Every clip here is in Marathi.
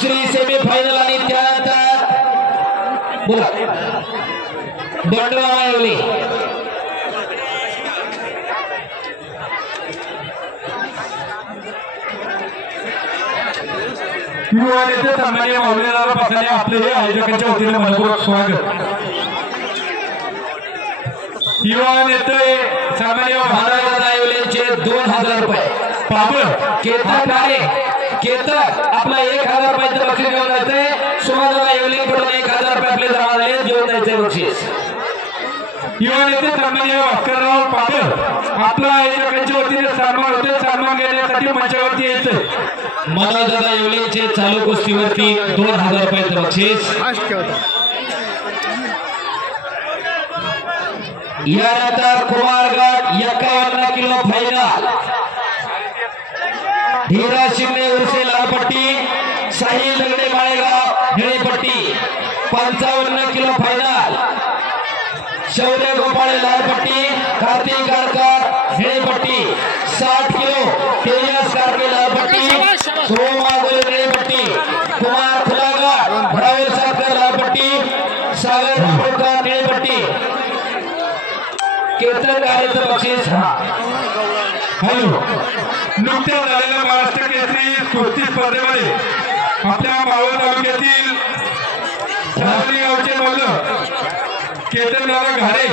दुसरी सेमीफायनल आणि त्यानंतर बोला बंडवा मायवली युवा नेते सन्माननीय मौल्यदार पसंत आपले हे आयोजकांच्या वतीने मनपूर्वक स्वागत। युवा नेते सन्माननीय महाराज आयोलेचे 2000 रुपये पाबळ केतन आहे केतन आपला 1000 रुपयाचं बक्षीस घेऊन जायचंय सुमार आयोलेकडून 1000 रुपये आपले जमा झाले घेऊन जायचंय बक्षीस। युवा नेते सन्माननीय भास्करराव पाबळ आपला आयोजकांच्या वतीने सन्मान होते सन्मान घेण्यासाठी मंचावरती यायचंय। मनोज आयोलेचे चालू कुस्तीवरती 2000 रुपयाचं बक्षीस। यानंतर कुमारगड 51 किलो फायनल धीरज शिंदे उर्से लालपट्टी साहिल दगडे माळेगाव निळेपट्टी 55 किलो फायनल शौर्य गोपाळे लालपट्टी कार्तिक गारकर निळेपट्टी 60 किलो तेजस कारके लालपट्टी सोमा गोले निळेपट्टी कुमार खुलागड राहुल साखर लालपट्टी सागर राहुलकर निळेपट्टी केतन गारेचं बक्षीस। हॅलो नुकत्याच झालेल्या महाराष्ट्र केसरी कुस्ती स्पर्धेमध्ये आपल्या मावळ तालुक्यातील सावली गावचे मुलं केतन दादा घारे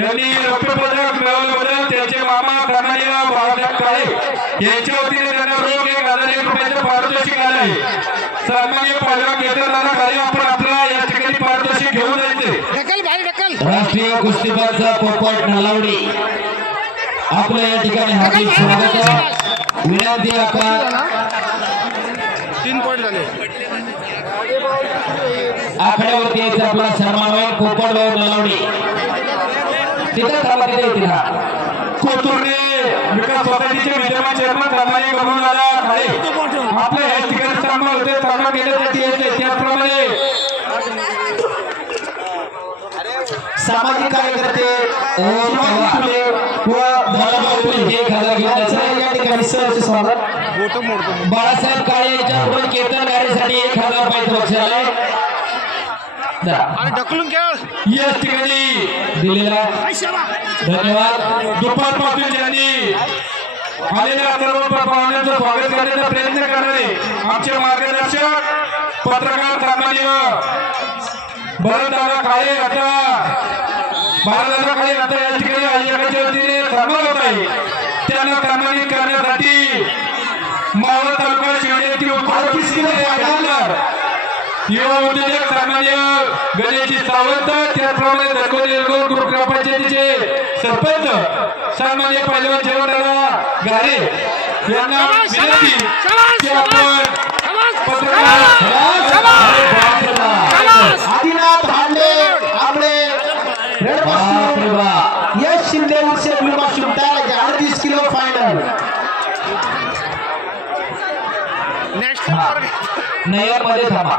यांनी रौप्य पदक मिळवल्याबद्दल त्यांचे मामा सन्माननीय बाळासाहेब काळे यांच्या वतीने त्यांना रोख 1001 रुपयाचं पारितोषिक आलं आहे। सन्माननीय पहिलवान केतन दादा घारे आपण आपला या ठिकाणी पारितोषिक घेऊन जायचे। राष्ट्रीय कुस्तीबाज पोपट नालावडी आपल्या या ठिकाणी हार्दिक स्वागत विनंती आपण 3 पॉइंट झाले आखाड्यावरती यायचं आपला सन्मान होईल पोपट भाऊ नालावडी तिथं थांबा तिथे येतील कोथुर्डे विकास सोसायटीचे विद्यमान चेअरमन सन्माननीय कमलदादा काळे आपल्या या ठिकाणी सन्मान होते सन्मान केल्यासाठी यायचे। त्याचप्रमाणे सामाजिक कार्यकर्ते या ठिकाणी सहर्ष स्वागत। बाळासाहेब काळे यांच्याकडून केतन गाडीसाठी 1000 रुपयाचं बक्षीस आले आणि ढकलून खेळ या ठिकाणी दिलेला धन्यवाद। दुपारपासून ज्यांनी आलेल्या सर्व पाहुण्यांचं स्वागत करण्याचा प्रयत्न करणारे आमचे मार्गदर्शक पत्रकार सन्माननीय भरतदादा काळे आता या ठिकाणी आयोजकांच्या वतीने सन्मान होत आहे। त्यांना सन्मानित करण्यासाठी मावळ तालुका शिवजयंती युवा उद्योजक सन्माननीय गणेशजी सावंत त्याचप्रमाणे धनगोली ग्रुप ग्रामपंचायतीचे सरपंच सन्माननीय पहिलवान जेवणदादा घारे यांना विनंती की आपण पत्रकार आदिनाथ भांडे आपले यश शिंदे उर्से ब्लूमा शुभता 38 किलो फायनल नेक्स्ट नयर मध्ये थांबा।